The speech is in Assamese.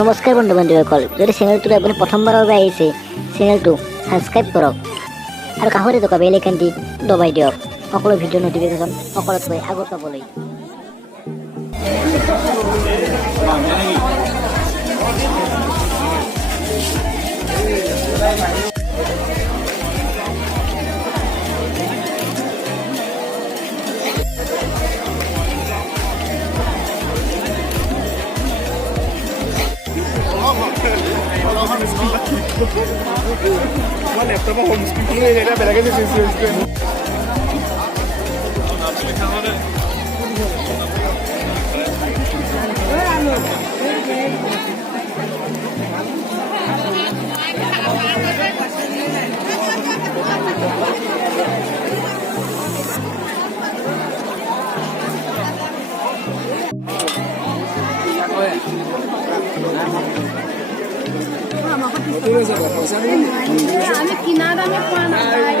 নমস্কাৰ বন্ধু বান্ধৱীসকল, যদি চেনেলটোত আপুনি প্ৰথমবাৰৰ বাবে আহিছে চেনেলটো ছাবস্ক্ৰাইব কৰক আৰু কাষতে থকা বেল আইকনটি দবাই দিয়ক সকলো ভিডিঅ' নটিফিকেশ্যন সকলোতকৈ আগত পাবলৈ। মই লেপটপৰ হোম স্ক্ৰীনখনো এটা বেলেগে দিছোঁ। আমি কিনা দামে পোৱা নাই